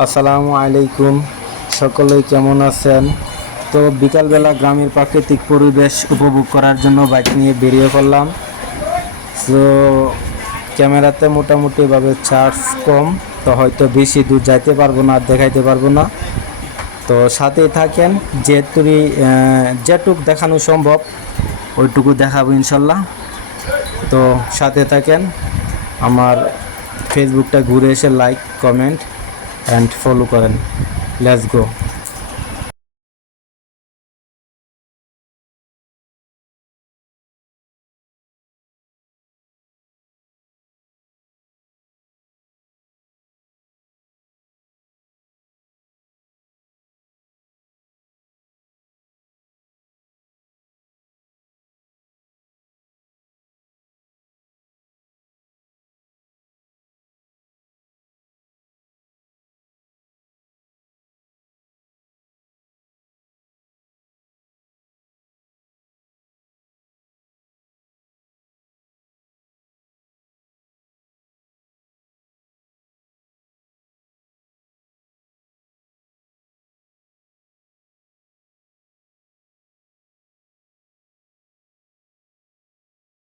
আসসালামু আলাইকুম, সকলেই কেমন আছেন? তো বিকালবেলা গ্রামের প্রাকৃতিক পরিবেশ উপভোগ করার জন্য বাইক নিয়ে বেরিয়ে পড়লাম। তো ক্যামেরাতে মোটামুটিভাবে চার্জ কম, তো হয়তো বেশি দূর যাইতে পারবো না, দেখাইতে পারবো না। তো সাথেই থাকেন, যেটুক দেখানো সম্ভব ওইটুকু দেখাবো ইনশাল্লাহ। তো সাথে থাকেন, আমার ফেসবুকটা ঘুরে এসে লাইক, কমেন্ট অ্যান্ড ফলো করেন। Let's go.